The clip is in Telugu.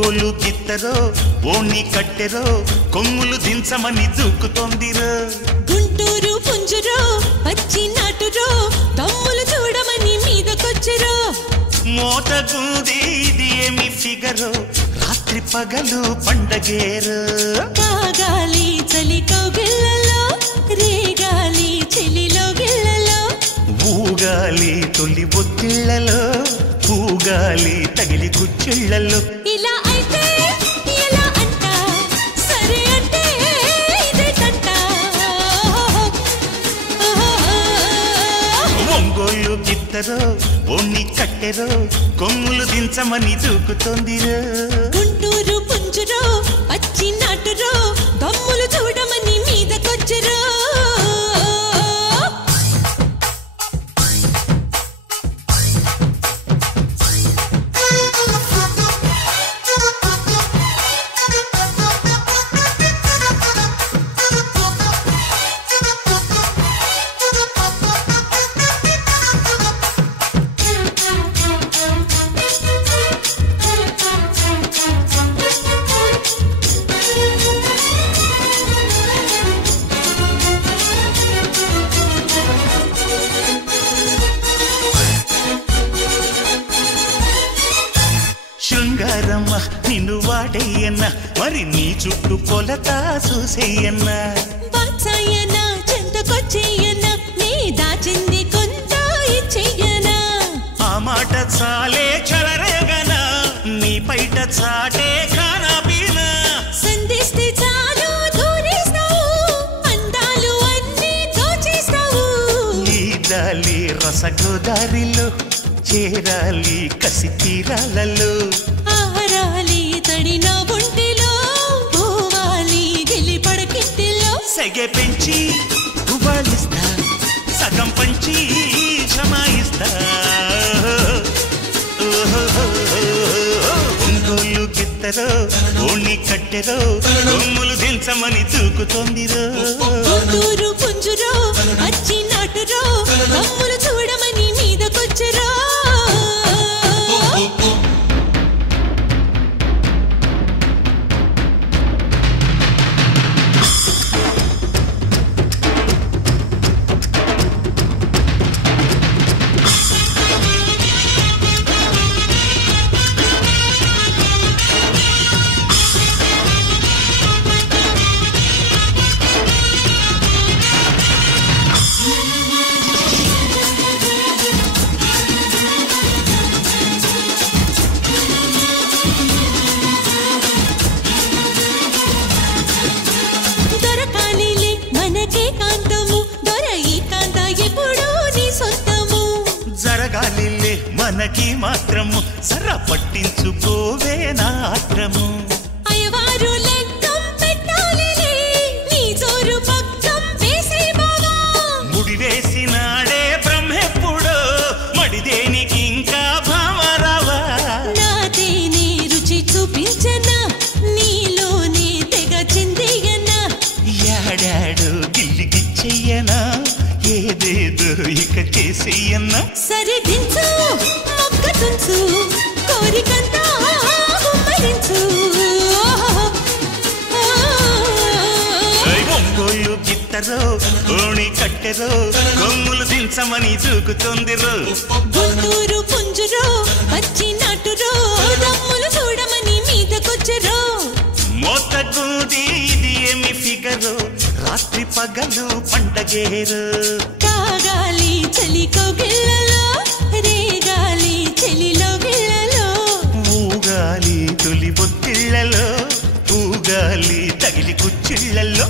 ఒంగోలు గిత్తరో ఓణి కట్టెరో కొమ్ములు దించమని దూకుతోందిరో గుంటూరు పుంజురో పచ్చి నాటురో తమ్ములు చూడమని మీదకొచ్చరో మోతగుంది ఇది ఏమి ఫిగరో రాత్రి పగలు పండగేరు కాగాలి చలి కౌగిళ్ళలో రేగాలి చెలిలో గిళ్ళలో ఊగాలి తొలి ఒత్తిళ్లలో పూగాలి తగిలి కుచ్చిళ్లలో ఇలా అయితే ఎలా అంట సరే అంటే ఇదే తంట ఒంగోలు గిత్తరో ఓణి కట్టెరో కొమ్ములు దించమని దూకుతోందిరో గుంటూరు పుంజురో పచ్చి నాటురో తమ్ములు చూడమని మీదకొచ్చరో శృంగారమ్మ నిన్ను వాడేయన్న మరి నీ చుట్టూ కొలత చూసేయన్న బాచాయనా చెంతకొచ్చేయనా నీ దాచింది కొంత ఇచ్చేయనా ఆ మాట చాలే చలరేగనా నీ బయట చాటే ఖానా పీనా సంధిస్తే చాలు దూరేస్తావు అందాలు అన్నీ దోచేస్తావు ఈదాలి రసగోదారిలో చేరాలి కసి తీరాలలో ఆరాలి తడిన ఒంటిలో పోవాలి గిలి పడకింటిలో సెగె పెంచి గుబాళిస్తా సగం పంచి క్షమాయిస్తా ఒంగోలు గిత్తరో ఓణి కట్టెరో కొమ్ములు దించమని దూకుతోందిరో గుంటూరు పుంజురో పచ్చి నాటురో తమ్ములు చూడమని మీదకొచ్చరో దొరకాలిలే మనకే కాంతము దొర ఈ కాంత ఎప్పుడూ నీ సొంతము జరగాలిలే మనకి మాత్రము సర పట్టించుకోవే నాత్రము అయ్యవారు లెక్కం పెట్టాలిలే నీ జోరు పక్కం వేసే బావా ముడివేసినాడే బ్రహ్మెప్పుడో మడిదేనికి ఇంకా భావరావా నాదేనే రుచి చూపించనా నీలోనే తెగ చిందియనా యాడాడు గిల్లిగిచ్చెయ్యనా ఏదేదో ఇక చేసేయన్నా సరే దించు మొక్క తుంచు కోరికంతా గుమ్మరించు ఒంగోలు గిత్తరో ఓణి కట్టెరో కొమ్ములు దించమని దూకుతోందిరో గుంటూరు పుంజురో పచ్చి నాటురో దమ్ములు చూడమని మీదకొచ్చరో మోతగుంది ఇది ఏమి ఫిగరో రాత్రి పగలు పండగేరు కాగాలి చలి కౌగిళ్ళలో రేగాలి చెలిలో గిళ్ళలో ఊగాలి తొలి ఒత్తిళ్లలో ఊగాలి తగిలి కుచ్చిళ్లలో